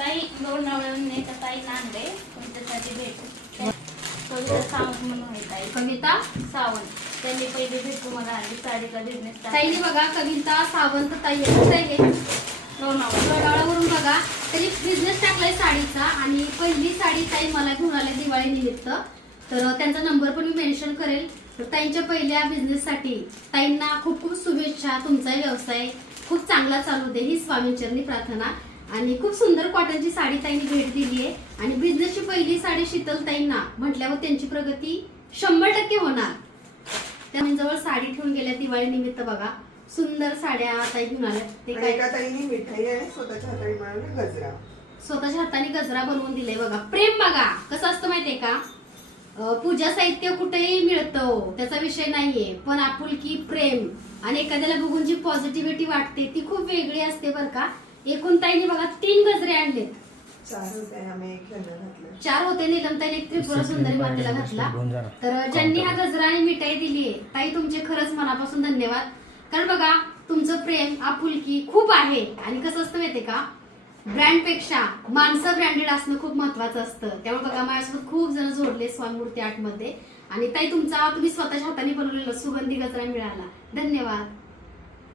ताई लोणावळ्याहून ताई आणले तुमच्यासाठी भेट. कविता सावंत म्हणून आहे ताई. कविता सावंत त्यांनी पहिली भेट तुम्हाला आली साडीचा बिझनेस. ताईने बघा कविता सावंत ताई आहे लोणावळ्यावरून बघा त्यांनी बिझनेस टाकलाय साडीचा आणि पहिली साडी ताई मला घेऊन आल्या दिवाळी निमित्त. तर त्यांचा नंबर पण मी मेन्शन करेल. तर ताईंच्या पहिल्या बिझनेस साठी ताईंना खूप खूप शुभेच्छा. तुमचा व्यवसाय खूप चांगला चालू दे ही स्वामींचरणी प्रार्थना. आणि खूप सुंदर कॉटनची साडी ताईंनी भेट दिली आहे आणि बिझनेसची पहिली साडी शीतल ताईंना म्हटल्यावर त्यांची प्रगती 100% होणार. त्यामुळे जवळ साडी ठेवून गेल्या दिवाळी निमित्त बघा सुंदर साड्या ताई घेऊन आल्या. ते काय एका ताईंनी मिठाई आणि स्वतःच्या हाताने बनवले गजरा. स्वतःच्या हाताने गजरा बनवून दिले बघा. प्रेम बघा कसं असतं माहितीये का. पूजा साहित्य कुठेही मिळतं त्याचा विषय नाहीये, पण आपुलकी प्रेम आणि एखाद्याला बघून जी पॉझिटिव्हिटी वाटते ती खूप वेगळी असते बरं का. एकूण ताईने बघा 3 गजरे आणलेत. 4 होते आम्ही एक ह्याला घातलं. 4 होते. नीलमताईने एक त्रिपुरा सुंदरी मातेला घातला. तर ज्यांनी हा गजरा आणि मिठाई दिलीये ताई तुमचे खरंच मनापासून धन्यवाद. कारण बघा तुमचं प्रेम आपुलकी खूप आहे आणि कसं असतं माहितीये का ब्रँड पेक्षा माणसं ब्रँडेड असणं खूप महत्वाचं असतं. त्यामुळे बघा माझ्यासोबत खूप जण जोडले स्वामी मूर्ती आर्ट मध्ये. आणि ताई तुम्ही स्वतःच्या हाताने बनवलेला सुगंधी गजरा मिळाला. धन्यवाद.